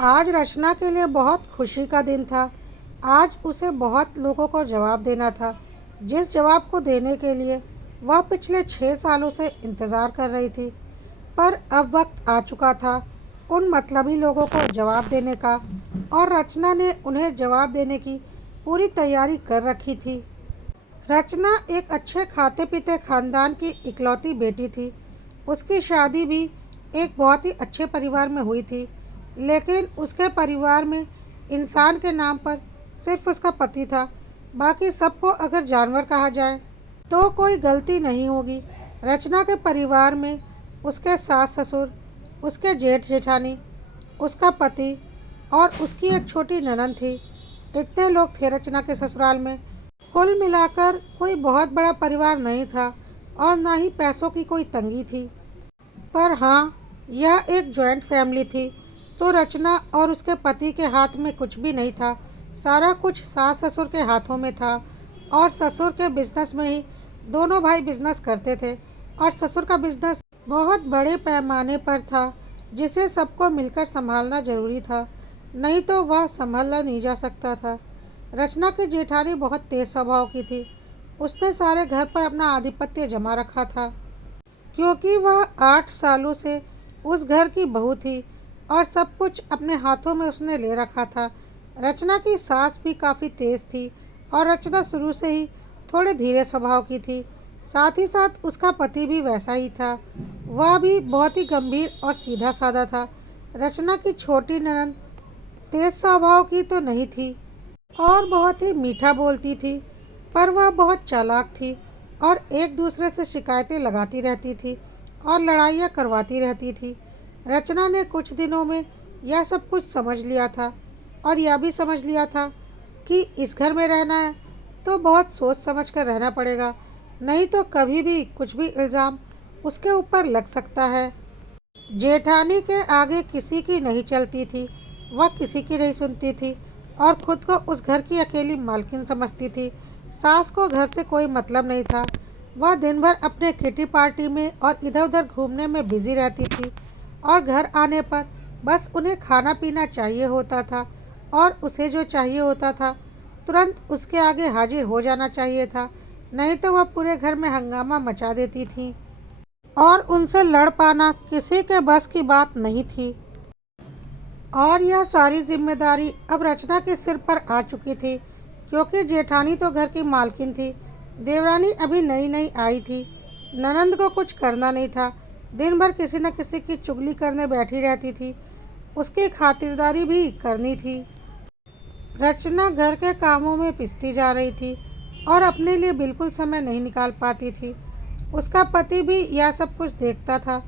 आज रचना के लिए बहुत खुशी का दिन था। आज उसे बहुत लोगों को जवाब देना था, जिस जवाब को देने के लिए वह पिछले 6 सालों से इंतज़ार कर रही थी। पर अब वक्त आ चुका था उन मतलबी लोगों को जवाब देने का, और रचना ने उन्हें जवाब देने की पूरी तैयारी कर रखी थी। रचना एक अच्छे खाते पीते खानदान की इकलौती बेटी थी। उसकी शादी भी एक बहुत ही अच्छे परिवार में हुई थी, लेकिन उसके परिवार में इंसान के नाम पर सिर्फ उसका पति था। बाकी सबको अगर जानवर कहा जाए तो कोई गलती नहीं होगी। रचना के परिवार में उसके सास ससुर, उसके जेठ जेठानी, उसका पति और उसकी एक छोटी ननद थी। इतने लोग थे रचना के ससुराल में। कुल मिलाकर कोई बहुत बड़ा परिवार नहीं था और ना ही पैसों की कोई तंगी थी। पर हाँ, यह एक जॉइंट फैमिली थी, तो रचना और उसके पति के हाथ में कुछ भी नहीं था। सारा कुछ सास ससुर के हाथों में था, और ससुर के बिजनेस में ही दोनों भाई बिजनेस करते थे। और ससुर का बिजनेस बहुत बड़े पैमाने पर था, जिसे सबको मिलकर संभालना जरूरी था, नहीं तो वह संभाला नहीं जा सकता था। रचना की जेठानी बहुत तेज स्वभाव की थी। उसने सारे घर पर अपना आधिपत्य जमा रखा था, क्योंकि वह 8 सालों से उस घर की बहू थी और सब कुछ अपने हाथों में उसने ले रखा था। रचना की सास भी काफ़ी तेज थी, और रचना शुरू से ही थोड़े धीरे स्वभाव की थी। साथ ही साथ उसका पति भी वैसा ही था। वह भी बहुत ही गंभीर और सीधा साधा था। रचना की छोटी ननद तेज स्वभाव की तो नहीं थी और बहुत ही मीठा बोलती थी, पर वह बहुत चालाक थी और एक दूसरे से शिकायतें लगाती रहती थी और लड़ाइयाँ करवाती रहती थी। रचना ने कुछ दिनों में यह सब कुछ समझ लिया था, और यह भी समझ लिया था कि इस घर में रहना है तो बहुत सोच समझ कर रहना पड़ेगा, नहीं तो कभी भी कुछ भी इल्ज़ाम उसके ऊपर लग सकता है। जेठानी के आगे किसी की नहीं चलती थी। वह किसी की नहीं सुनती थी और खुद को उस घर की अकेली मालकिन समझती थी। सास को घर से कोई मतलब नहीं था। वह दिन भर अपने किटी पार्टी में और इधर उधर घूमने में बिजी रहती थी, और घर आने पर बस उन्हें खाना पीना चाहिए होता था, और उसे जो चाहिए होता था तुरंत उसके आगे हाजिर हो जाना चाहिए था, नहीं तो वह पूरे घर में हंगामा मचा देती थी, और उनसे लड़ पाना किसी के बस की बात नहीं थी। और यह सारी जिम्मेदारी अब रचना के सिर पर आ चुकी थी, क्योंकि जेठानी तो घर की मालकिन थी, देवरानी अभी नई नई आई थी, ननंद को कुछ करना नहीं था, दिन भर किसी न किसी की चुगली करने बैठी रहती थी, उसकी खातिरदारी भी करनी थी। रचना घर के कामों में पिसती जा रही थी और अपने लिए बिल्कुल समय नहीं निकाल पाती थी। उसका पति भी यह सब कुछ देखता था,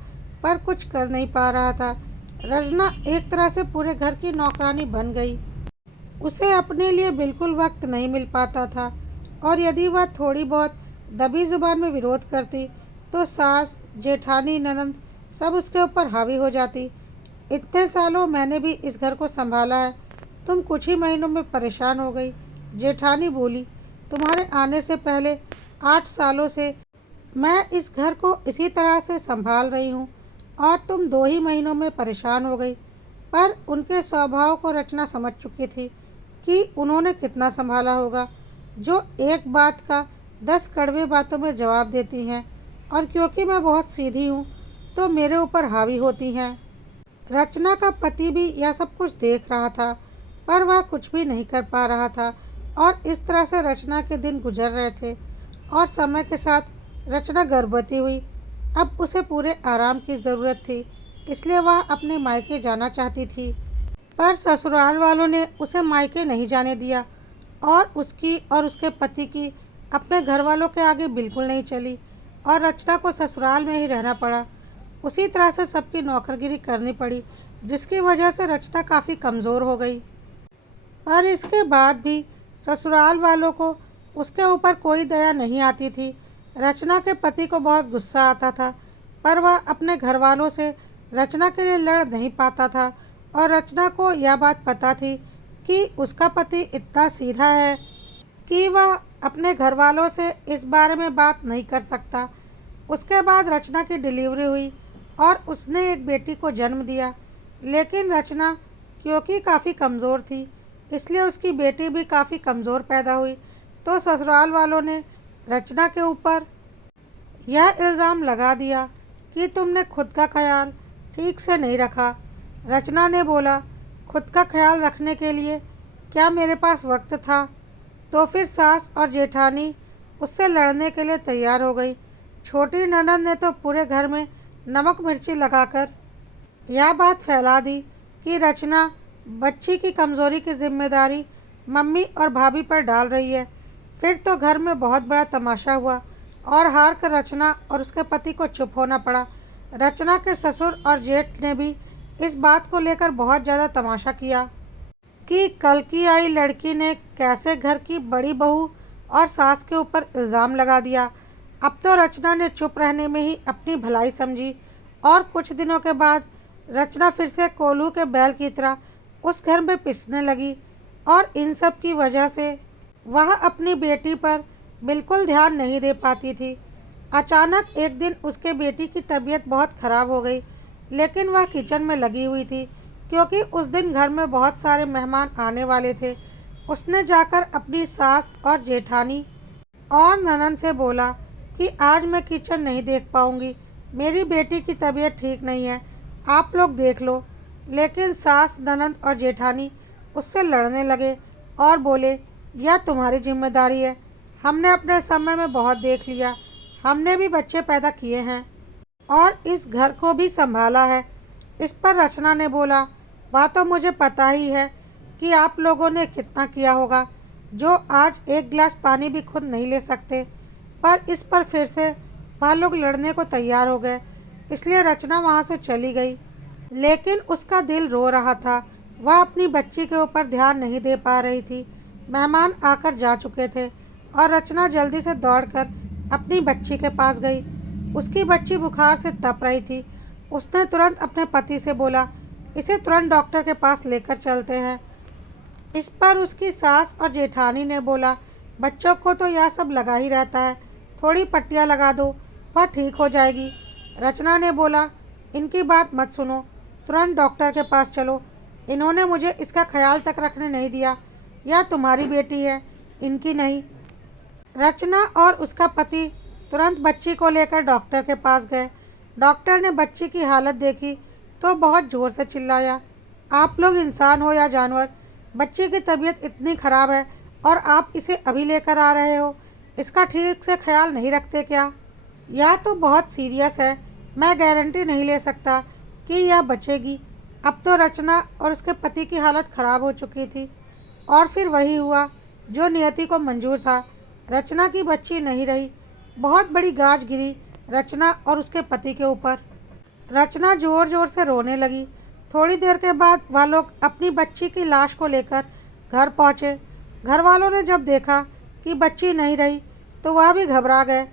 पर कुछ कर नहीं पा रहा था। रचना एक तरह से पूरे घर की नौकरानी बन गई। उसे अपने लिए बिल्कुल वक्त नहीं मिल पाता था, और यदि वह थोड़ी बहुत दबी जुबान में विरोध करती तो सास जेठानी ननंद सब उसके ऊपर हावी हो जाती। इतने सालों मैंने भी इस घर को संभाला है, तुम कुछ ही महीनों में परेशान हो गई। जेठानी बोली, तुम्हारे आने से पहले 8 सालों से मैं इस घर को इसी तरह से संभाल रही हूँ, और तुम 2 ही महीनों में परेशान हो गई। पर उनके स्वभाव को रचना समझ चुकी थी कि उन्होंने कितना संभाला होगा। जो एक बात का 10 कड़वे बातों में जवाब देती हैं, और क्योंकि मैं बहुत सीधी हूँ तो मेरे ऊपर हावी होती हैं। रचना का पति भी यह सब कुछ देख रहा था, पर वह कुछ भी नहीं कर पा रहा था, और इस तरह से रचना के दिन गुजर रहे थे। और समय के साथ रचना गर्भवती हुई। अब उसे पूरे आराम की ज़रूरत थी, इसलिए वह अपने मायके जाना चाहती थी, पर ससुराल वालों ने उसे मायके नहीं जाने दिया, और उसकी और उसके पति की अपने घर वालों के आगे बिल्कुल नहीं चली, और रचना को ससुराल में ही रहना पड़ा। उसी तरह से सबकी नौकरगिरी करनी पड़ी, जिसकी वजह से रचना काफ़ी कमज़ोर हो गई। पर इसके बाद भी ससुराल वालों को उसके ऊपर कोई दया नहीं आती थी। रचना के पति को बहुत गुस्सा आता था, पर वह अपने घर वालों से रचना के लिए लड़ नहीं पाता था, और रचना को यह बात पता थी कि उसका पति इतना सीधा है कि वह अपने घर वालों से इस बारे में बात नहीं कर सकता। उसके बाद रचना की डिलीवरी हुई और उसने एक बेटी को जन्म दिया, लेकिन रचना क्योंकि काफ़ी कमज़ोर थी, इसलिए उसकी बेटी भी काफ़ी कमज़ोर पैदा हुई। तो ससुराल वालों ने रचना के ऊपर यह इल्ज़ाम लगा दिया कि तुमने खुद का ख्याल ठीक से नहीं रखा। रचना ने बोला, खुद का ख्याल रखने के लिए क्या मेरे पास वक्त था? तो फिर सास और जेठानी उससे लड़ने के लिए तैयार हो गई। छोटी ननद ने तो पूरे घर में नमक मिर्ची लगाकर यह बात फैला दी कि रचना बच्ची की कमज़ोरी की जिम्मेदारी मम्मी और भाभी पर डाल रही है। फिर तो घर में बहुत बड़ा तमाशा हुआ और हार कर रचना और उसके पति को चुप होना पड़ा। रचना के ससुर और जेठ ने भी इस बात को लेकर बहुत ज़्यादा तमाशा किया कि कल की आई लड़की ने कैसे घर की बड़ी बहू और सास के ऊपर इल्ज़ाम लगा दिया। अब तो रचना ने चुप रहने में ही अपनी भलाई समझी और कुछ दिनों के बाद रचना फिर से कोल्हू के बैल की तरह उस घर में पिसने लगी और इन सब की वजह से वह अपनी बेटी पर बिल्कुल ध्यान नहीं दे पाती थी। अचानक एक दिन उसके बेटी की तबीयत बहुत ख़राब हो गई, लेकिन वह किचन में लगी हुई थी क्योंकि उस दिन घर में बहुत सारे मेहमान आने वाले थे। उसने जाकर अपनी सास और जेठानी और ननद से बोला कि आज मैं किचन नहीं देख पाऊंगी, मेरी बेटी की तबीयत ठीक नहीं है, आप लोग देख लो। लेकिन सास, ननद और जेठानी उससे लड़ने लगे और बोले, यह तुम्हारी जिम्मेदारी है, हमने अपने समय में बहुत देख लिया, हमने भी बच्चे पैदा किए हैं और इस घर को भी संभाला है। इस पर रचना ने बोला, वह तो मुझे पता ही है कि आप लोगों ने कितना किया होगा, जो आज एक गिलास पानी भी खुद नहीं ले सकते। पर इस पर फिर से वह लोग लड़ने को तैयार हो गए, इसलिए रचना वहाँ से चली गई। लेकिन उसका दिल रो रहा था, वह अपनी बच्ची के ऊपर ध्यान नहीं दे पा रही थी। मेहमान आकर जा चुके थे और रचना जल्दी से दौड़कर अपनी बच्ची के पास गई। उसकी बच्ची बुखार से तप रही थी। उसने तुरंत अपने पति से बोला, इसे तुरंत डॉक्टर के पास लेकर चलते हैं। इस पर उसकी सास और जेठानी ने बोला, बच्चों को तो यह सब लगा ही रहता है, थोड़ी पट्टियाँ लगा दो, वह ठीक हो जाएगी। रचना ने बोला, इनकी बात मत सुनो, तुरंत डॉक्टर के पास चलो, इन्होंने मुझे इसका ख्याल तक रखने नहीं दिया। यह तुम्हारी बेटी है, इनकी नहीं। रचना और उसका पति तुरंत बच्ची को लेकर डॉक्टर के पास गए। डॉक्टर ने बच्ची की हालत देखी तो बहुत ज़ोर से चिल्लाया, आप लोग इंसान हो या जानवर, बच्ची की तबीयत इतनी ख़राब है और आप इसे अभी लेकर आ रहे हो, इसका ठीक से ख्याल नहीं रखते क्या? यह तो बहुत सीरियस है, मैं गारंटी नहीं ले सकता कि यह बचेगी। अब तो रचना और उसके पति की हालत ख़राब हो चुकी थी और फिर वही हुआ जो नियति को मंजूर था। रचना की बच्ची नहीं रही। बहुत बड़ी गाज गिरी रचना और उसके पति के ऊपर। रचना ज़ोर ज़ोर से रोने लगी। थोड़ी देर के बाद वह लोग अपनी बच्ची की लाश को लेकर घर पहुँचे। घर वालों ने जब देखा कि बच्ची नहीं रही तो वह भी घबरा गए।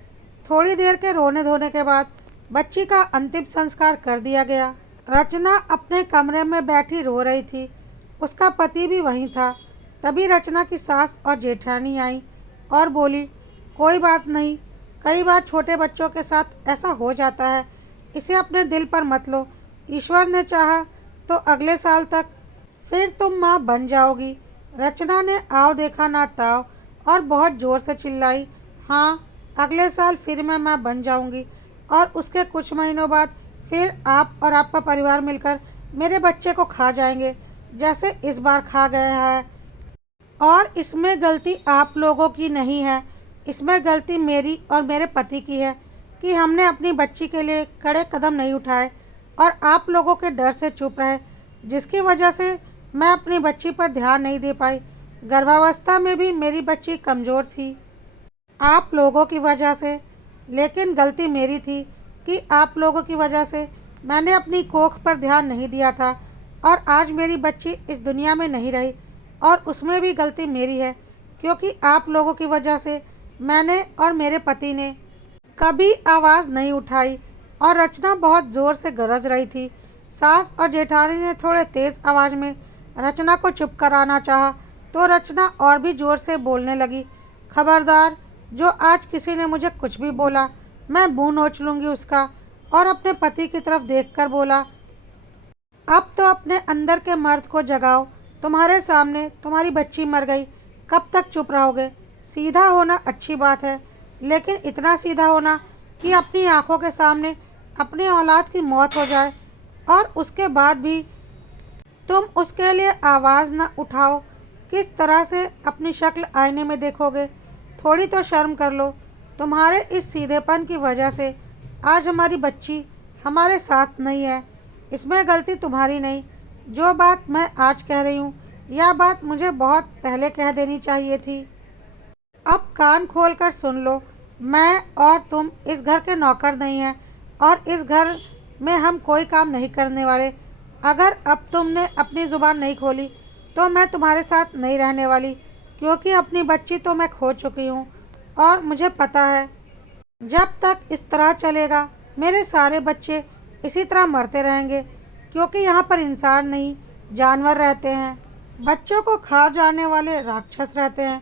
थोड़ी देर के रोने धोने के बाद बच्ची का अंतिम संस्कार कर दिया गया। रचना अपने कमरे में बैठी रो रही थी, उसका पति भी वहीं था। तभी रचना की सास और जेठानी आई और बोली, कोई बात नहीं, कई बार छोटे बच्चों के साथ ऐसा हो जाता है, इसे अपने दिल पर मत लो, ईश्वर ने चाहा तो अगले साल तक फिर तुम माँ बन जाओगी। रचना ने आओ देखा ना ताओ और बहुत ज़ोर से चिल्लाई, हाँ, अगले साल फिर मैं माँ बन जाऊंगी और उसके कुछ महीनों बाद फिर आप और आपका परिवार मिलकर मेरे बच्चे को खा जाएंगे, जैसे इस बार खा गए हैं। और इसमें गलती आप लोगों की नहीं है, इसमें गलती मेरी और मेरे पति की है कि हमने अपनी बच्ची के लिए कड़े कदम नहीं उठाए और आप लोगों के डर से चुप रहे, जिसकी वजह से मैं अपनी बच्ची पर ध्यान नहीं दे पाई। गर्भावस्था में भी मेरी बच्ची कमज़ोर थी आप लोगों की वजह से, लेकिन गलती मेरी थी कि आप लोगों की वजह से मैंने अपनी कोख पर ध्यान नहीं दिया था और आज मेरी बच्ची इस दुनिया में नहीं रही और उसमें भी गलती मेरी है क्योंकि आप लोगों की वजह से मैंने और मेरे पति ने कभी आवाज़ नहीं उठाई। और रचना बहुत ज़ोर से गरज रही थी। सास और जेठानी ने थोड़े तेज़ आवाज़ में रचना को चुप कराना चाहा तो रचना और भी ज़ोर से बोलने लगी, खबरदार, जो आज किसी ने मुझे कुछ भी बोला मैं मुंह नोच लूँगी उसका। और अपने पति की तरफ देखकर बोला, अब तो अपने अंदर के मर्द को जगाओ। तुम्हारे सामने तुम्हारी बच्ची मर गई, कब तक चुप रहोगे? सीधा होना अच्छी बात है, लेकिन इतना सीधा होना कि अपनी आंखों के सामने अपनी औलाद की मौत हो जाए और उसके बाद भी तुम उसके लिए आवाज़ न उठाओ। किस तरह से अपनी शक्ल आईने में देखोगे? थोड़ी तो शर्म कर लो। तुम्हारे इस सीधेपन की वजह से आज हमारी बच्ची हमारे साथ नहीं है। इसमें गलती तुम्हारी नहीं। जो बात मैं आज कह रही हूँ, यह बात मुझे बहुत पहले कह देनी चाहिए थी। अब कान खोलकर सुन लो। मैं और तुम इस घर के नौकर नहीं हैं और इस घर में हम कोई काम नहीं करने वाले। अगर अब तुमने अपनी ज़ुबान नहीं खोली तो मैं तुम्हारे साथ नहीं रहने वाली, क्योंकि अपनी बच्ची तो मैं खो चुकी हूँ और मुझे पता है जब तक इस तरह चलेगा मेरे सारे बच्चे इसी तरह मरते रहेंगे, क्योंकि यहाँ पर इंसान नहीं जानवर रहते हैं। बच्चों को खा जाने वाले राक्षस रहते हैं।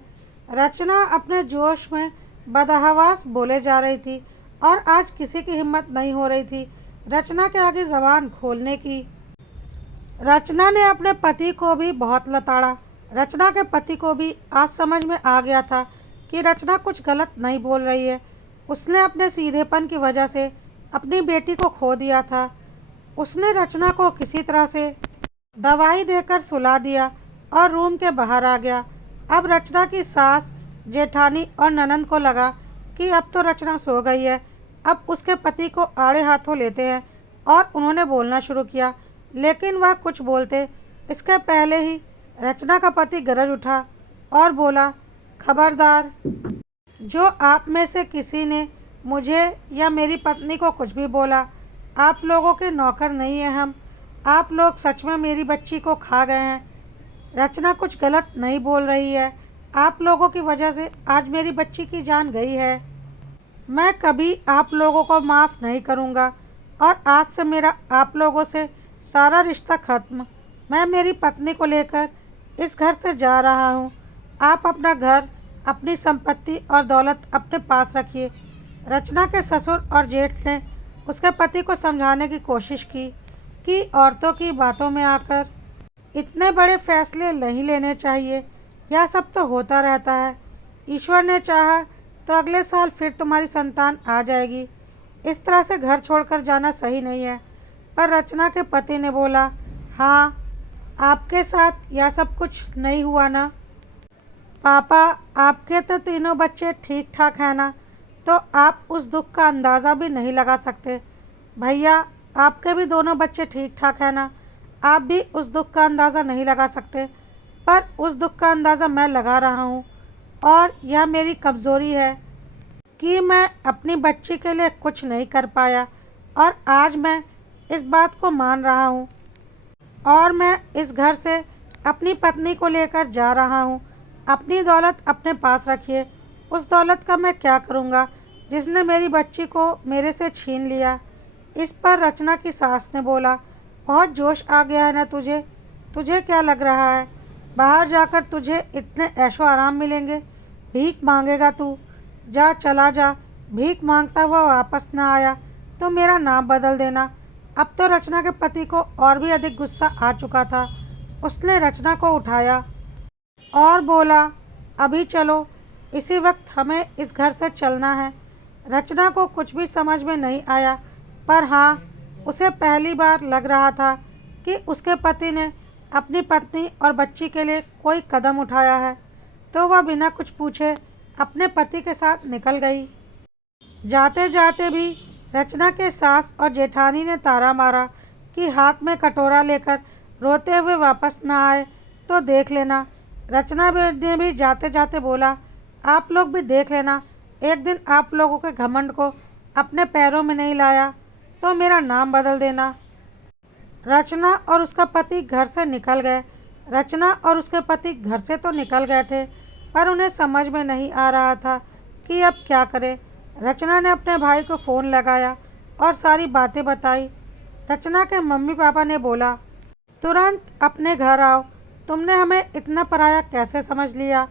रचना अपने जोश में बदहवास बोले जा रही थी और आज किसी की हिम्मत नहीं हो रही थी रचना के आगे जबान खोलने की। रचना ने अपने पति को भी बहुत लताड़ा। रचना के पति को भी आज समझ में आ गया था कि रचना कुछ गलत नहीं बोल रही है। उसने अपने सीधेपन की वजह से अपनी बेटी को खो दिया था। उसने रचना को किसी तरह से दवाई देकर सुला दिया और रूम के बाहर आ गया। अब रचना की सास, जेठानी और ननंद को लगा कि अब तो रचना सो गई है। अब उसके पति को आड़े हाथों लेते हैं और उन्होंने बोलना शुरू किया, लेकिन वह कुछ बोलते इसके पहले ही रचना का पति गरज उठा और बोला, खबरदार, जो आप में से किसी ने मुझे या मेरी पत्नी को कुछ भी बोला, आप लोगों के नौकर नहीं हैं हम। आप लोग सच में मेरी बच्ची को खा गए हैं। रचना कुछ गलत नहीं बोल रही है। आप लोगों की वजह से आज मेरी बच्ची की जान गई है। मैं कभी आप लोगों को माफ़ नहीं करूँगा और आज से मेरा आप लोगों से सारा रिश्ता ख़त्म। मैं मेरी पत्नी को लेकर इस घर से जा रहा हूँ। आप अपना घर, अपनी संपत्ति और दौलत अपने पास रखिए। रचना के ससुर और जेठ ने उसके पति को समझाने की कोशिश की कि औरतों की बातों में आकर इतने बड़े फैसले नहीं लेने चाहिए। यह सब तो होता रहता है। ईश्वर ने चाहा तो अगले साल फिर तुम्हारी संतान आ जाएगी। इस तरह से घर छोड़कर जाना सही नहीं है। पर रचना के पति ने बोला, हाँ, आपके साथ यह सब कुछ नहीं हुआ ना? पापा, आपके तो तीनों बच्चे ठीक ठाक हैं ना? तो आप उस दुख का अंदाज़ा भी नहीं लगा सकते। भैया, आपके भी दोनों बच्चे ठीक ठाक हैं ना? आप भी उस दुख का अंदाज़ा नहीं लगा सकते। पर उस दुख का अंदाज़ा मैं लगा रहा हूँ और यह मेरी कमज़ोरी है कि मैं अपनी बच्ची के लिए कुछ नहीं कर पाया और आज मैं इस बात को मान रहा हूँ और मैं इस घर से अपनी पत्नी को लेकर जा रहा हूँ। अपनी दौलत अपने पास रखिए। उस दौलत का मैं क्या करूँगा जिसने मेरी बच्ची को मेरे से छीन लिया? इस पर रचना की सास ने बोला, बहुत जोश आ गया है ना तुझे? तुझे क्या लग रहा है बाहर जाकर तुझे इतने ऐशो आराम मिलेंगे? भीख मांगेगा तू? जा, चला जा। भीख मांगता हुआ वापस ना आया तो मेरा नाम बदल देना। अब तो रचना के पति को और भी अधिक गुस्सा आ चुका था। उसने रचना को उठाया और बोला, अभी चलो, इसी वक्त हमें इस घर से चलना है। रचना को कुछ भी समझ में नहीं आया, पर हाँ, उसे पहली बार लग रहा था कि उसके पति ने अपनी पत्नी और बच्ची के लिए कोई कदम उठाया है, तो वह बिना कुछ पूछे अपने पति के साथ निकल गई। जाते जाते भी रचना के सास और जेठानी ने तारा मारा कि हाथ में कटोरा लेकर रोते हुए वापस न आए तो देख लेना। रचना ने भी जाते जाते बोला, आप लोग भी देख लेना, एक दिन आप लोगों के घमंड को अपने पैरों में नहीं लाया तो मेरा नाम बदल देना। रचना और उसका पति घर से निकल गए। रचना और उसके पति घर से तो निकल गए थे, पर उन्हें समझ में नहीं आ रहा था कि अब क्या करें। रचना ने अपने भाई को फ़ोन लगाया और सारी बातें बताई। रचना के मम्मी पापा ने बोला, तुरंत अपने घर आओ। तुमने हमें इतना पराया कैसे समझ लिया?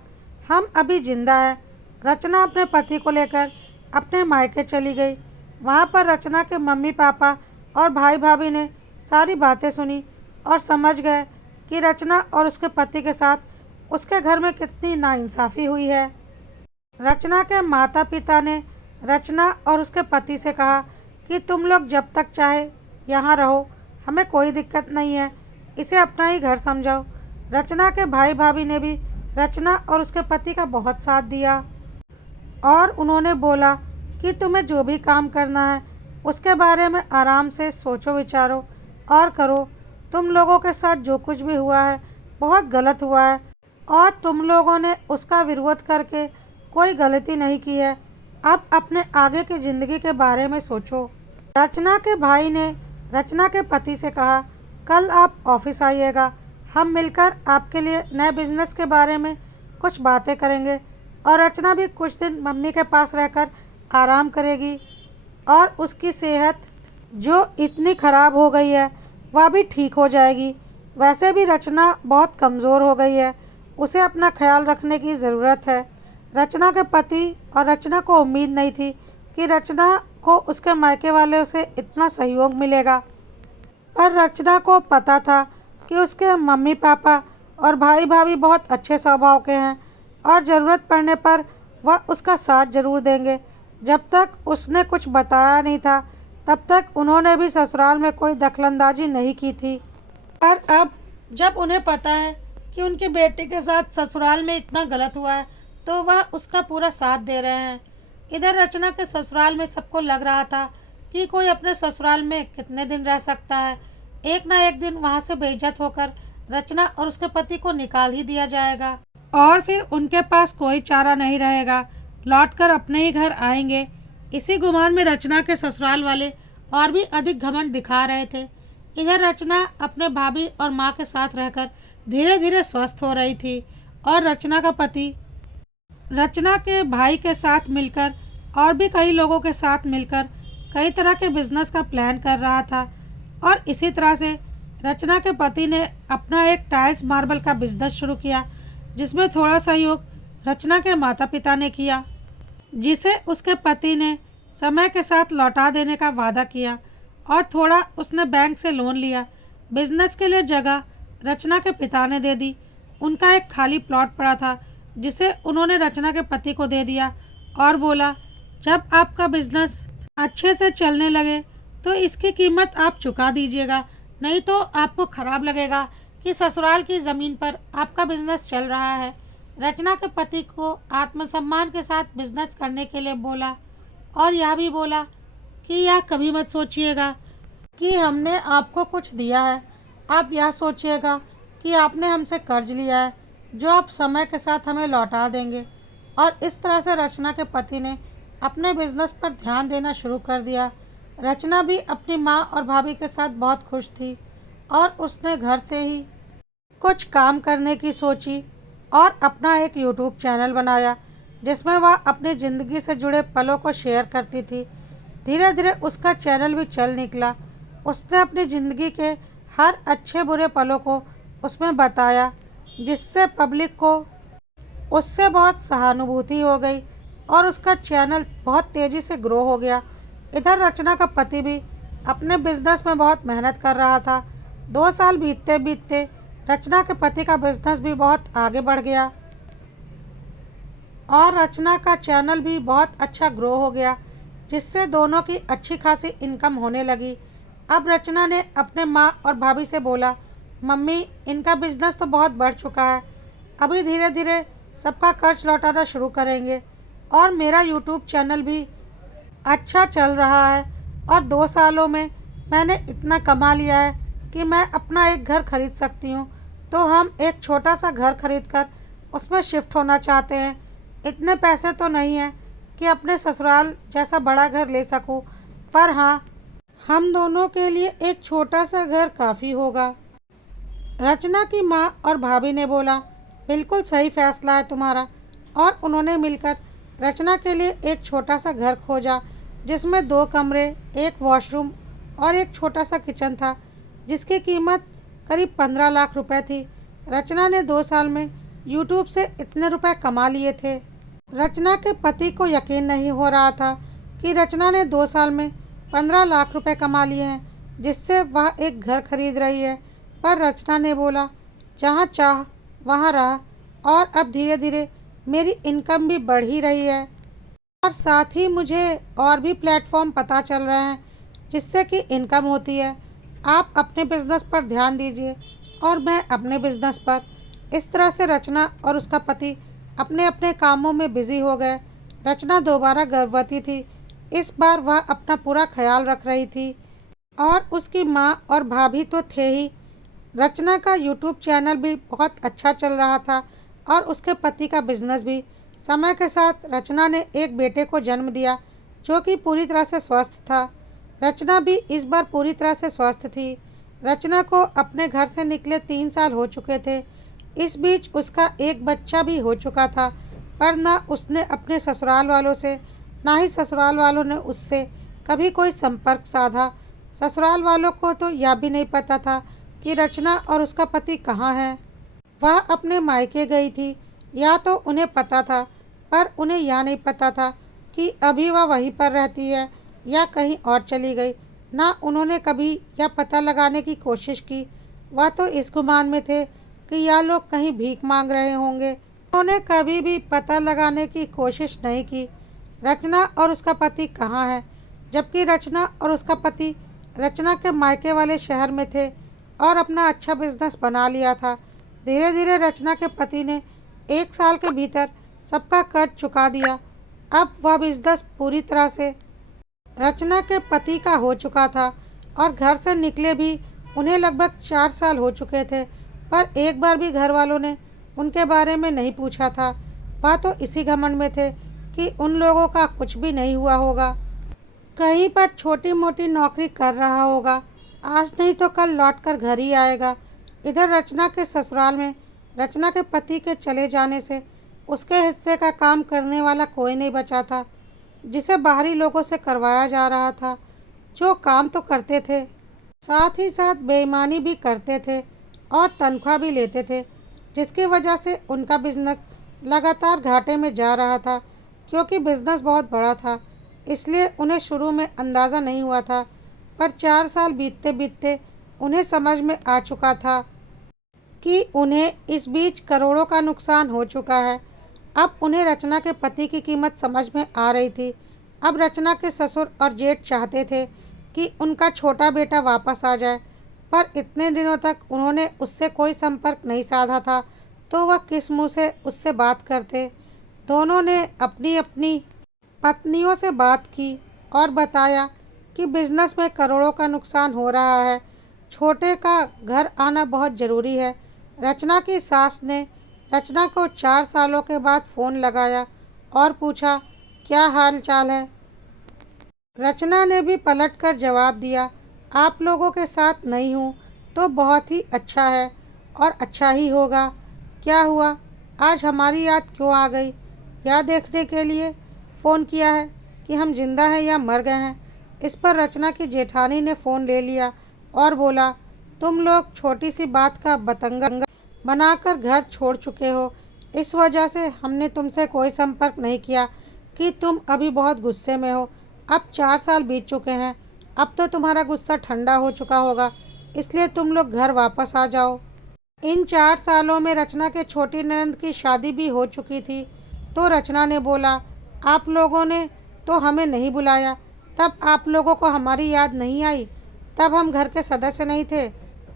हम अभी जिंदा हैं। रचना अपने पति को लेकर अपने मायके चली गई। वहाँ पर रचना के मम्मी पापा और भाई भाभी ने सारी बातें सुनी और समझ गए कि रचना और उसके पति के साथ उसके घर में कितनी नाइंसाफ़ी हुई है। रचना के माता पिता ने रचना और उसके पति से कहा कि तुम लोग जब तक चाहे यहाँ रहो, हमें कोई दिक्कत नहीं है, इसे अपना ही घर समझो। रचना के भाई भाभी ने भी रचना और उसके पति का बहुत साथ दिया और उन्होंने बोला कि तुम्हें जो भी काम करना है उसके बारे में आराम से सोचो विचारो और करो। तुम लोगों के साथ जो कुछ भी हुआ है बहुत गलत हुआ है और तुम लोगों ने उसका विरोध करके कोई गलती नहीं की है। अब अपने आगे की ज़िंदगी के बारे में सोचो। रचना के भाई ने रचना के पति से कहा, कल आप ऑफिस आइएगा, हम मिलकर आपके लिए नए बिजनेस के बारे में कुछ बातें करेंगे और रचना भी कुछ दिन मम्मी के पास रहकर आराम करेगी और उसकी सेहत जो इतनी ख़राब हो गई है वह भी ठीक हो जाएगी। वैसे भी रचना बहुत कमज़ोर हो गई है, उसे अपना ख्याल रखने की ज़रूरत है। रचना के पति और रचना को उम्मीद नहीं थी कि रचना को उसके मायके वाले से इतना सहयोग मिलेगा, पर रचना को पता था कि उसके मम्मी पापा और भाई भाभी बहुत अच्छे स्वभाव के हैं और ज़रूरत पड़ने पर वह उसका साथ ज़रूर देंगे। जब तक उसने कुछ बताया नहीं था तब तक उन्होंने भी ससुराल में कोई दखलंदाजी नहीं की थी, पर अब जब उन्हें पता है कि उनकी बेटी के साथ ससुराल में इतना गलत हुआ है तो वह उसका पूरा साथ दे रहे हैं। इधर रचना के ससुराल में सबको लग रहा था कि कोई अपने ससुराल में कितने दिन रह सकता है, एक ना एक दिन वहां से बेइज्जत होकर रचना और उसके पति को निकाल ही दिया जाएगा और फिर उनके पास कोई चारा नहीं रहेगा, लौटकर अपने ही घर आएंगे। इसी गुमान में रचना के ससुराल वाले और भी अधिक घमंड दिखा रहे थे। इधर रचना अपने भाभी और माँ के साथ रहकर धीरे धीरे स्वस्थ हो रही थी और रचना का पति रचना के भाई के साथ मिलकर और भी कई लोगों के साथ मिलकर कई तरह के बिजनेस का प्लान कर रहा था और इसी तरह से रचना के पति ने अपना एक टाइल्स मार्बल का बिजनेस शुरू किया, जिसमें थोड़ा सहयोग रचना के माता पिता ने किया, जिसे उसके पति ने समय के साथ लौटा देने का वादा किया और थोड़ा उसने बैंक से लोन लिया। बिजनेस के लिए जगह रचना के पिता ने दे दी। उनका एक खाली प्लॉट पड़ा था जिसे उन्होंने रचना के पति को दे दिया और बोला, जब आपका बिजनेस अच्छे से चलने लगे तो इसकी कीमत आप चुका दीजिएगा, नहीं तो आपको खराब लगेगा कि ससुराल की ज़मीन पर आपका बिजनेस चल रहा है। रचना के पति को आत्मसम्मान के साथ बिजनेस करने के लिए बोला और यह भी बोला कि यह कभी मत सोचिएगा कि हमने आपको कुछ दिया है, आप यह सोचिएगा कि आपने हमसे कर्ज लिया है जो आप समय के साथ हमें लौटा देंगे। और इस तरह से रचना के पति ने अपने बिजनेस पर ध्यान देना शुरू कर दिया। रचना भी अपनी माँ और भाभी के साथ बहुत खुश थी और उसने घर से ही कुछ काम करने की सोची और अपना एक यूट्यूब चैनल बनाया जिसमें वह अपनी ज़िंदगी से जुड़े पलों को शेयर करती थी। धीरे धीरे उसका चैनल भी चल निकला। उसने अपनी ज़िंदगी के हर अच्छे बुरे पलों को उसमें बताया, जिससे पब्लिक को उससे बहुत सहानुभूति हो गई और उसका चैनल बहुत तेज़ी से ग्रो हो गया। इधर रचना का पति भी अपने बिजनेस में बहुत मेहनत कर रहा था। 2 साल बीतते बीतते रचना के पति का बिजनेस भी बहुत आगे बढ़ गया और रचना का चैनल भी बहुत अच्छा ग्रो हो गया, जिससे दोनों की अच्छी खासी इनकम होने लगी। अब रचना ने अपने माँ और भाभी से बोला, मम्मी इनका बिजनेस तो बहुत बढ़ चुका है, अभी धीरे धीरे सबका कर्ज लौटाना शुरू करेंगे और मेरा यूट्यूब चैनल भी अच्छा चल रहा है और 2 सालों में मैंने इतना कमा लिया है कि मैं अपना एक घर खरीद सकती हूँ, तो हम एक छोटा सा घर खरीदकर उसमें शिफ्ट होना चाहते हैं। इतने पैसे तो नहीं हैं कि अपने ससुराल जैसा बड़ा घर ले सकूँ, पर हाँ, हम दोनों के लिए एक छोटा सा घर काफ़ी होगा। रचना की माँ और भाभी ने बोला, बिल्कुल सही फैसला है तुम्हारा, और उन्होंने मिलकर रचना के लिए एक छोटा सा घर खोजा जिसमें 2 कमरे, एक वॉशरूम और एक छोटा सा किचन था, जिसकी कीमत करीब 15 लाख रुपए थी। रचना ने 2 साल में यूट्यूब से इतने रुपए कमा लिए थे। रचना के पति को यकीन नहीं हो रहा था कि रचना ने 2 साल में 15 लाख रुपए कमा लिए हैं, जिससे वह एक घर खरीद रही है। पर रचना ने बोला, जहाँ चाह वहाँ रहा, और अब धीरे धीरे मेरी इनकम भी बढ़ ही रही है। और साथ ही मुझे और भी प्लेटफॉर्म पता चल रहे हैं जिससे कि इनकम होती है। आप अपने बिजनेस पर ध्यान दीजिए और मैं अपने बिजनेस पर। इस तरह से रचना और उसका पति अपने अपने कामों में बिजी हो गए। रचना दोबारा गर्भवती थी। इस बार वह अपना पूरा ख्याल रख रही थी और उसकी माँ और भाभी तो थे ही। रचना का यूट्यूब चैनल भी बहुत अच्छा चल रहा था और उसके पति का बिजनेस भी। समय के साथ रचना ने एक बेटे को जन्म दिया जो कि पूरी तरह से स्वस्थ था। रचना भी इस बार पूरी तरह से स्वस्थ थी। रचना को अपने घर से निकले 3 साल हो चुके थे। इस बीच उसका एक बच्चा भी हो चुका था, पर ना उसने अपने ससुराल वालों से, ना ही ससुराल वालों ने उससे कभी कोई संपर्क साधा। ससुराल वालों को तो यह भी नहीं पता था कि रचना और उसका पति कहाँ है। वह अपने मायके गई थी, या तो उन्हें पता था, पर उन्हें यह नहीं पता था कि अभी वह वहीं पर रहती है या कहीं और चली गई। ना उन्होंने कभी यह पता लगाने की कोशिश की। वह तो इस गुमान में थे कि यह लोग कहीं भीख मांग रहे होंगे। उन्होंने कभी भी पता लगाने की कोशिश नहीं की रचना और उसका पति कहाँ है, जबकि रचना और उसका पति रचना के मायके वाले शहर में थे और अपना अच्छा बिजनेस बना लिया था। धीरे धीरे रचना के पति ने 1 साल के भीतर सबका कर्ज चुका दिया। अब वह बिजनेस पूरी तरह से रचना के पति का हो चुका था और घर से निकले भी उन्हें लगभग 4 साल हो चुके थे, पर एक बार भी घर वालों ने उनके बारे में नहीं पूछा था। वह तो इसी घमंड में थे कि उन लोगों का कुछ भी नहीं हुआ होगा, कहीं पर छोटी मोटी नौकरी कर रहा होगा, आज नहीं तो कल लौटकर घर ही आएगा। इधर रचना के ससुराल में रचना के पति के चले जाने से उसके हिस्से का काम करने वाला कोई नहीं बचा था, जिसे बाहरी लोगों से करवाया जा रहा था, जो काम तो करते थे, साथ ही साथ बेईमानी भी करते थे और तनख्वाह भी लेते थे, जिसकी वजह से उनका बिजनेस लगातार घाटे में जा रहा था। क्योंकि बिजनेस बहुत बड़ा था, इसलिए उन्हें शुरू में अंदाज़ा नहीं हुआ था, पर 4 साल बीतते बीतते उन्हें समझ में आ चुका था कि उन्हें इस बीच करोड़ों का नुकसान हो चुका है। अब उन्हें रचना के पति की कीमत समझ में आ रही थी। अब रचना के ससुर और जेठ चाहते थे कि उनका छोटा बेटा वापस आ जाए, पर इतने दिनों तक उन्होंने उससे कोई संपर्क नहीं साधा था, तो वह किस मुंह से उससे बात करते। दोनों ने अपनी अपनी पत्नियों से बात की और बताया कि बिजनेस में करोड़ों का नुकसान हो रहा है, छोटे का घर आना बहुत ज़रूरी है। रचना की सास ने रचना को 4 सालों के बाद फ़ोन लगाया और पूछा, क्या हाल चाल है। रचना ने भी पलटकर जवाब दिया, आप लोगों के साथ नहीं हूँ तो बहुत ही अच्छा है और अच्छा ही होगा। क्या हुआ, आज हमारी याद क्यों आ गई? यह देखने के लिए फ़ोन किया है कि हम जिंदा हैं या मर गए हैं। इस पर रचना की जेठानी ने फ़ोन ले लिया और बोला, तुम लोग छोटी सी बात का बतंगा बनाकर घर छोड़ चुके हो, इस वजह से हमने तुमसे कोई संपर्क नहीं किया कि तुम अभी बहुत गुस्से में हो। अब 4 साल बीत चुके हैं, अब तो तुम्हारा गुस्सा ठंडा हो चुका होगा, इसलिए तुम लोग घर वापस आ जाओ। इन 4 सालों में रचना के छोटी ननद की शादी भी हो चुकी थी। तो रचना ने बोला, आप लोगों ने तो हमें नहीं बुलाया, तब आप लोगों को हमारी याद नहीं आई? तब हम घर के सदस्य नहीं थे?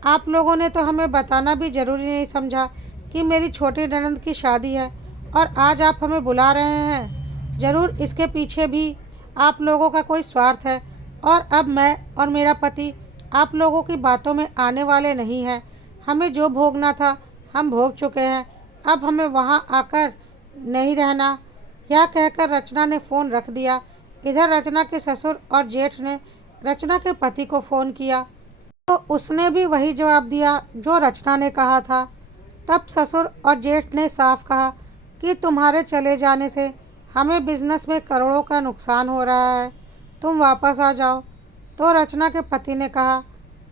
आप लोगों ने तो हमें बताना भी ज़रूरी नहीं समझा कि मेरी छोटी ननद की शादी है और आज आप हमें बुला रहे हैं। ज़रूर इसके पीछे भी आप लोगों का कोई स्वार्थ है और अब मैं और मेरा पति आप लोगों की बातों में आने वाले नहीं हैं। हमें जो भोगना था हम भोग चुके हैं, अब हमें वहाँ आकर नहीं रहना। यह कहकर रचना ने फ़ोन रख दिया। इधर रचना के ससुर और जेठ ने रचना के पति को फ़ोन किया तो उसने भी वही जवाब दिया जो रचना ने कहा था। तब ससुर और जेठ ने साफ कहा कि तुम्हारे चले जाने से हमें बिजनेस में करोड़ों का नुकसान हो रहा है, तुम वापस आ जाओ। तो रचना के पति ने कहा,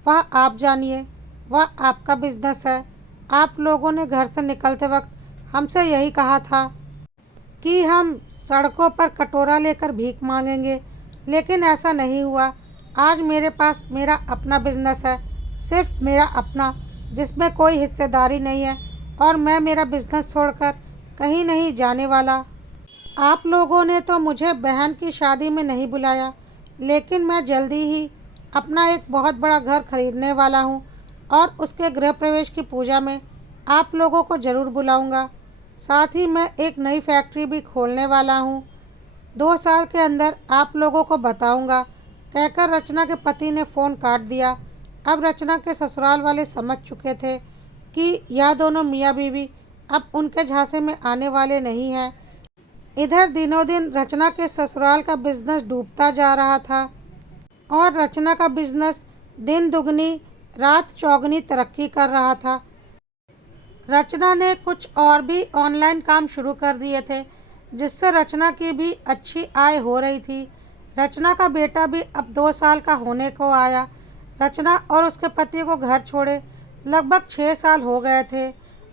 वह आप जानिए, वह आपका बिजनेस है। आप लोगों ने घर से निकलते वक्त हमसे यही कहा था कि हम सड़कों पर कटोरा लेकर भीख मांगेंगे, लेकिन ऐसा नहीं हुआ। आज मेरे पास मेरा अपना बिजनेस है, सिर्फ मेरा अपना। जिसमें कोई हिस्सेदारी नहीं है और मैं मेरा बिजनेस छोड़कर कहीं नहीं जाने वाला। आप लोगों ने तो मुझे बहन की शादी में नहीं बुलाया, लेकिन मैं जल्दी ही अपना एक बहुत बड़ा घर खरीदने वाला हूँ और उसके गृह प्रवेश की पूजा में आप लोगों को ज़रूर बुलाऊंगा। साथ ही मैं एक नई फैक्ट्री भी खोलने वाला हूँ। 2 साल के अंदर आप लोगों को बताऊंगा, कहकर रचना के पति ने फ़ोन काट दिया। अब रचना के ससुराल वाले समझ चुके थे कि यह दोनों मियाँ बीवी अब उनके झांसे में आने वाले नहीं हैं। इधर दिनों दिन रचना के ससुराल का बिजनेस डूबता जा रहा था और रचना का बिजनेस दिन दुगनी रात चौगनी तरक्की कर रहा था। रचना ने कुछ और भी ऑनलाइन काम शुरू कर दिए थे, जिससे रचना की भी अच्छी आय हो रही थी। रचना का बेटा भी अब 2 साल का होने को आया। रचना और उसके पति को घर छोड़े लगभग 6 साल हो गए थे।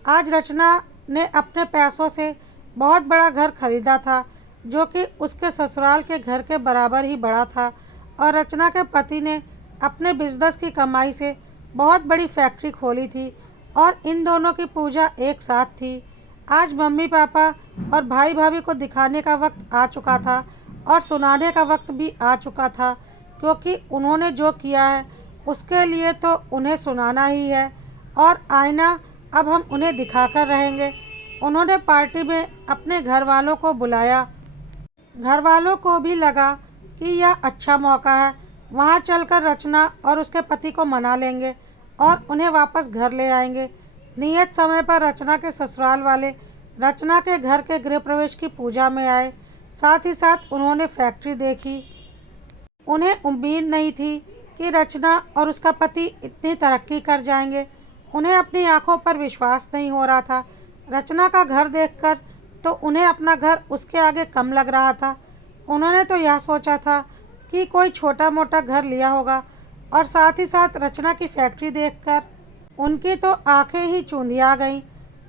आज रचना ने अपने पैसों से बहुत बड़ा घर खरीदा था, जो कि उसके ससुराल के घर के बराबर ही बड़ा था, और रचना के पति ने अपने बिजनेस की कमाई से बहुत बड़ी फैक्ट्री खोली थी और इन दोनों की पूजा एक साथ थी। आज मम्मी पापा और भाई भाभी को दिखाने का वक्त आ चुका था और सुनाने का वक्त भी आ चुका था, क्योंकि उन्होंने जो किया है उसके लिए तो उन्हें सुनाना ही है और आईना अब हम उन्हें दिखाकर रहेंगे। उन्होंने पार्टी में अपने घर वालों को बुलाया। घर वालों को भी लगा कि यह अच्छा मौका है, वहां चलकर रचना और उसके पति को मना लेंगे और उन्हें वापस घर ले आएंगे। नियत समय पर रचना के ससुराल वाले रचना के घर के गृह प्रवेश की पूजा में आए। साथ ही साथ उन्होंने फैक्ट्री देखी। उन्हें उम्मीद नहीं थी कि रचना और उसका पति इतनी तरक्की कर जाएंगे। उन्हें अपनी आंखों पर विश्वास नहीं हो रहा था। रचना का घर देखकर तो उन्हें अपना घर उसके आगे कम लग रहा था। उन्होंने तो यह सोचा था कि कोई छोटा मोटा घर लिया होगा, और साथ ही साथ रचना की फैक्ट्री देखकर उनकी तो आंखें ही चूंधिया गईं।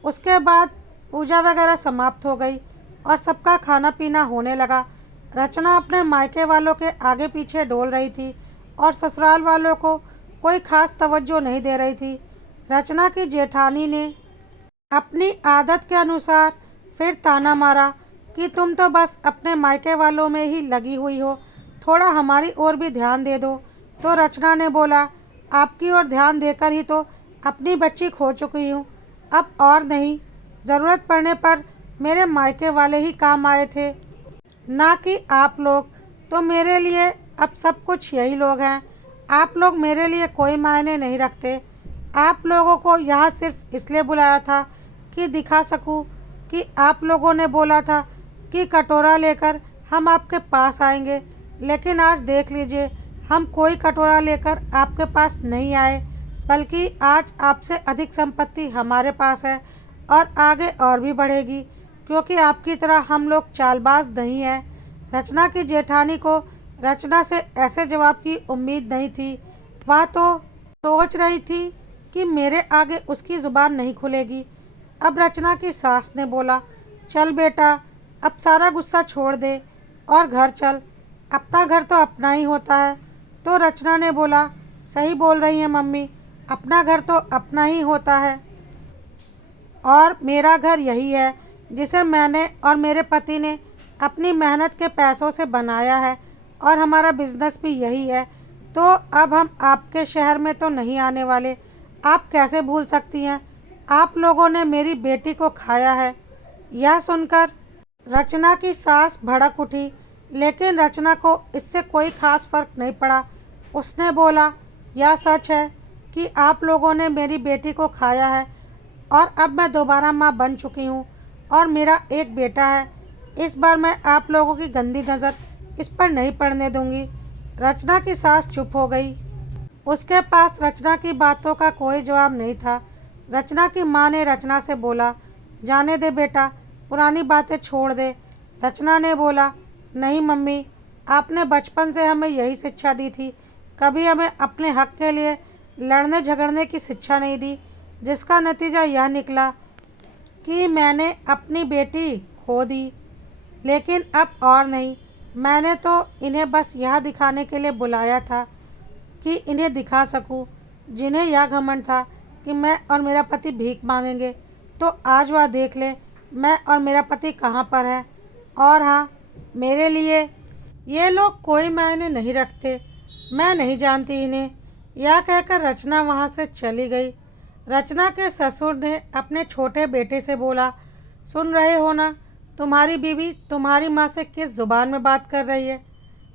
उसके बाद पूजा वगैरह समाप्त हो गई और सबका खाना पीना होने लगा। रचना अपने मायके वालों के आगे पीछे डोल रही थी और ससुराल वालों को कोई खास तवज्जो नहीं दे रही थी। रचना की जेठानी ने अपनी आदत के अनुसार फिर ताना मारा कि तुम तो बस अपने मायके वालों में ही लगी हुई हो, थोड़ा हमारी ओर भी ध्यान दे दो। तो रचना ने बोला, आपकी ओर ध्यान देकर ही तो अपनी बच्ची खो चुकी हूँ, अब और नहीं। ज़रूरत पड़ने पर मेरे मायके वाले ही काम आए थे, ना कि आप लोग। तो मेरे लिए अब सब कुछ यही लोग हैं। आप लोग मेरे लिए कोई मायने नहीं रखते। आप लोगों को यहाँ सिर्फ इसलिए बुलाया था कि दिखा सकूँ कि आप लोगों ने बोला था कि कटोरा लेकर हम आपके पास आएंगे, लेकिन आज देख लीजिए, हम कोई कटोरा लेकर आपके पास नहीं आए, बल्कि आज आपसे अधिक संपत्ति हमारे पास है और आगे और भी बढ़ेगी, क्योंकि आपकी तरह हम लोग चालबाज नहीं हैं। रचना की जेठानी को रचना से ऐसे जवाब की उम्मीद नहीं थी। वह तो सोच रही थी कि मेरे आगे उसकी ज़ुबान नहीं खुलेगी। अब रचना की सास ने बोला, चल बेटा, अब सारा गुस्सा छोड़ दे और घर चल, अपना घर तो अपना ही होता है। तो रचना ने बोला, सही बोल रही हैं मम्मी, अपना घर तो अपना ही होता है और मेरा घर यही है जिसे मैंने और मेरे पति ने अपनी मेहनत के पैसों से बनाया है, और हमारा बिजनेस भी यही है। तो अब हम आपके शहर में तो नहीं आने वाले। आप कैसे भूल सकती हैं, आप लोगों ने मेरी बेटी को खाया है। यह सुनकर रचना की सास भड़क उठी, लेकिन रचना को इससे कोई खास फर्क नहीं पड़ा। उसने बोला, यह सच है कि आप लोगों ने मेरी बेटी को खाया है, और अब मैं दोबारा माँ बन चुकी हूँ और मेरा एक बेटा है। इस बार मैं आप लोगों की गंदी नज़र इस पर नहीं पड़ने दूंगी। रचना की सास चुप हो गई। उसके पास रचना की बातों का कोई जवाब नहीं था। रचना की माँ ने रचना से बोला, जाने दे बेटा, पुरानी बातें छोड़ दे। रचना ने बोला, नहीं मम्मी, आपने बचपन से हमें यही शिक्षा दी थी, कभी हमें अपने हक के लिए लड़ने झगड़ने की शिक्षा नहीं दी, जिसका नतीजा यह निकला कि मैंने अपनी बेटी खो दी। लेकिन अब और नहीं, मैंने तो इन्हें बस यह दिखाने के लिए बुलाया था कि इन्हें दिखा सकूं, जिन्हें यह घमंड था कि मैं और मेरा पति भीख मांगेंगे, तो आज वह देख ले मैं और मेरा पति कहाँ पर है। और हाँ, मेरे लिए ये लोग कोई मायने नहीं रखते, मैं नहीं जानती इन्हें। यह कहकर रचना वहाँ से चली गई। रचना के ससुर ने अपने छोटे बेटे से बोला, सुन रहे हो ना, तुम्हारी बीवी तुम्हारी माँ से किस जुबान में बात कर रही है।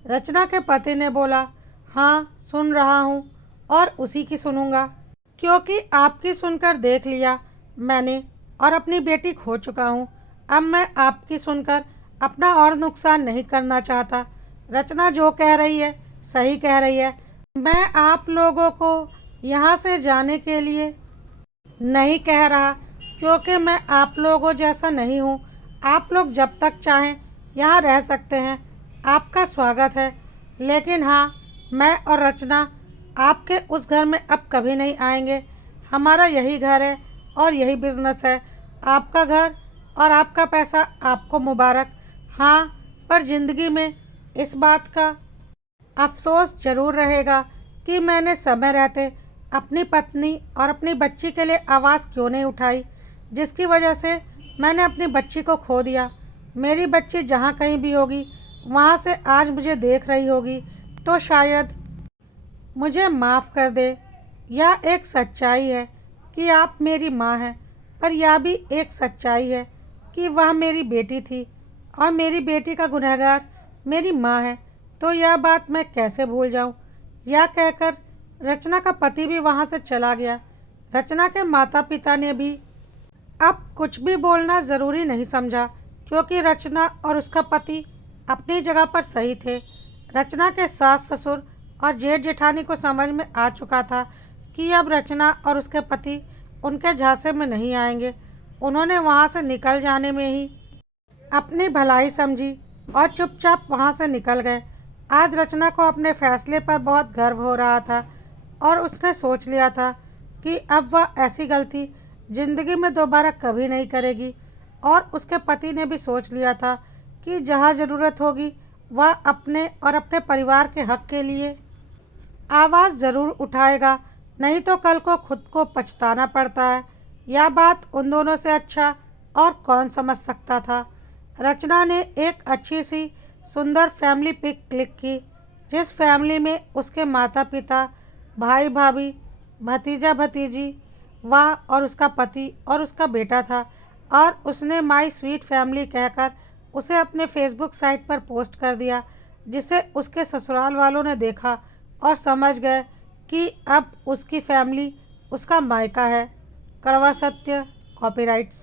रचना के पति ने बोला, हाँ सुन रहा हूँ और उसी की सुनूंगा, क्योंकि आपकी सुनकर देख लिया मैंने और अपनी बेटी खो चुका हूँ। अब मैं आपकी सुनकर अपना और नुकसान नहीं करना चाहता। रचना जो कह रही है सही कह रही है। मैं आप लोगों को यहाँ से जाने के लिए नहीं कह रहा, क्योंकि मैं आप लोगों जैसा नहीं हूँ। आप लोग जब तक चाहें यहाँ रह सकते हैं, आपका स्वागत है। लेकिन हाँ, मैं और रचना आपके उस घर में अब कभी नहीं आएंगे। हमारा यही घर है और यही बिजनेस है। आपका घर और आपका पैसा आपको मुबारक। हाँ, पर ज़िंदगी में इस बात का अफसोस ज़रूर रहेगा कि मैंने समय रहते अपनी पत्नी और अपनी बच्ची के लिए आवाज़ क्यों नहीं उठाई, जिसकी वजह से मैंने अपनी बच्ची को खो दिया। मेरी बच्ची जहाँ कहीं भी होगी, वहाँ से आज मुझे देख रही होगी, तो शायद मुझे माफ़ कर दे। यह एक सच्चाई है कि आप मेरी माँ हैं, पर यह भी एक सच्चाई है कि वह मेरी बेटी थी और मेरी बेटी का गुनहगार मेरी माँ है। तो यह बात मैं कैसे भूल जाऊं। यह कहकर रचना का पति भी वहां से चला गया। रचना के माता पिता ने भी अब कुछ भी बोलना ज़रूरी नहीं समझा, क्योंकि रचना और उसका पति अपनी जगह पर सही थे। रचना के सास ससुर और जेठ जेठानी को समझ में आ चुका था कि अब रचना और उसके पति उनके झांसे में नहीं आएंगे। उन्होंने वहां से निकल जाने में ही अपनी भलाई समझी और चुपचाप वहां से निकल गए। आज रचना को अपने फैसले पर बहुत गर्व हो रहा था और उसने सोच लिया था कि अब वह ऐसी गलती जिंदगी में दोबारा कभी नहीं करेगी। और उसके पति ने भी सोच लिया था कि जहाँ ज़रूरत होगी वह अपने और अपने परिवार के हक के लिए आवाज़ ज़रूर उठाएगा, नहीं तो कल को खुद को पछताना पड़ता है। यह बात उन दोनों से अच्छा और कौन समझ सकता था। रचना ने एक अच्छी सी सुंदर फैमिली पिक क्लिक की, जिस फैमिली में उसके माता पिता, भाई भाभी, भतीजा भतीजी, वह और उसका पति और उसका बेटा था। और उसने माई स्वीट फैमिली कहकर उसे अपने फेसबुक साइट पर पोस्ट कर दिया, जिसे उसके ससुराल वालों ने देखा और समझ गए कि अब उसकी फैमिली उसका मायका है। कड़वा सत्य, कॉपीराइट्स।